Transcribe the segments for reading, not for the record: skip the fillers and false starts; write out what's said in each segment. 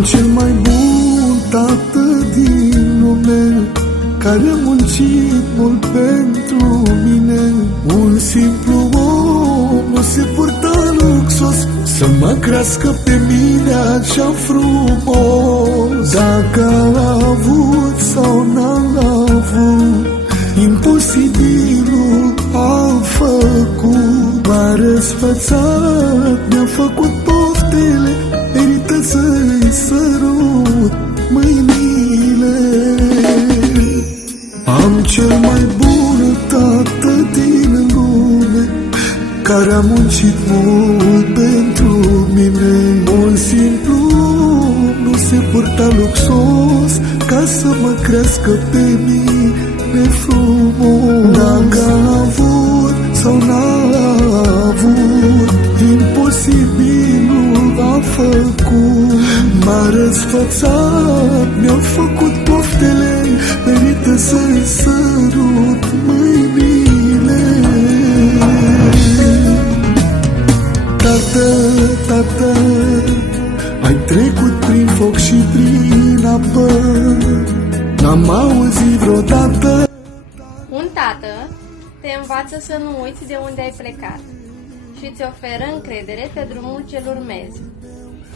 Am cel mai bun tată din lume, care a muncit mult pentru mine. Un simplu om nu se purta luxos să mă crească pe mine așa frumos. Dacă a avut sau n-a avut, imposibilul a făcut. M-a răsfățat, mi-a făcut poftele, merită să-i sărut mâinile. Am cel mai bun tată din lume, care a muncit mult pentru mine. Un simplu nu se purta luxos ca să mă crească pe mine frumos. Dacă a avut sau n-a avut, imposibilul a făcut. M-a răsfățat, mi-a făcut poftele, merită să-i sărut mâinile. Tată, tată, ai trecut prin foc și prin apă, n-am auzit vreodată. Un tată te învață să nu uiți de unde ai plecat și îți oferă încredere pe drumul ce-l urmezi.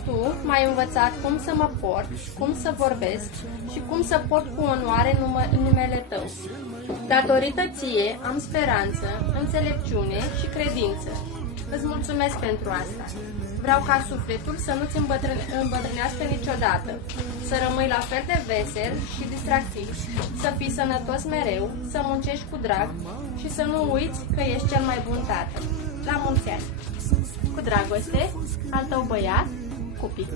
Tu m-ai învățat cum să mă port, cum să vorbesc și cum să port cu onoare numele tău. Datorită ție am speranță, înțelepciune și credință. Îți mulțumesc pentru asta. Vreau ca sufletul să nu-ți îmbătrânească niciodată, să rămâi la fel de vesel și distractiv, să fii sănătos mereu, să muncești cu drag și să nu uiți că ești cel mai bun tată. La mulți ani! Cu dragoste, al tău băiat, Cupi.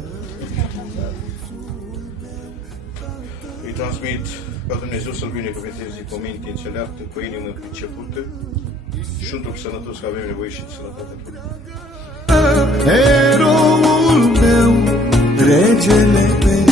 Îi transmit ca Dumnezeu să-l binecuvânteze cu minte înțeleaptă, cu inimă pricepută și un trup sănătos, că avem nevoie și de sănătate. Eroul meu, regele meu,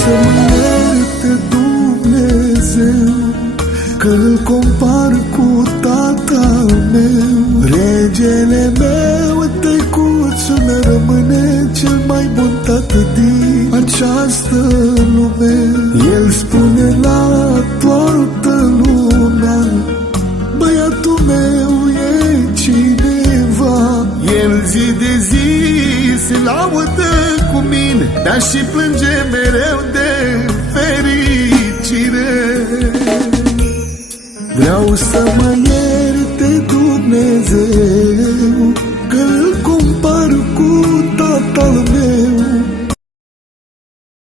să mă ierte Dumnezeu, că-l compar cu tata meu. Regele meu, tăicuțul, rămâne cel mai bun tată din această lume. El spune la toată lumea, băiatul meu e cineva. El zi de zi se laudă cu mine, dar și plânge mereu de fericire. Vreau să mă ierte Dumnezeu,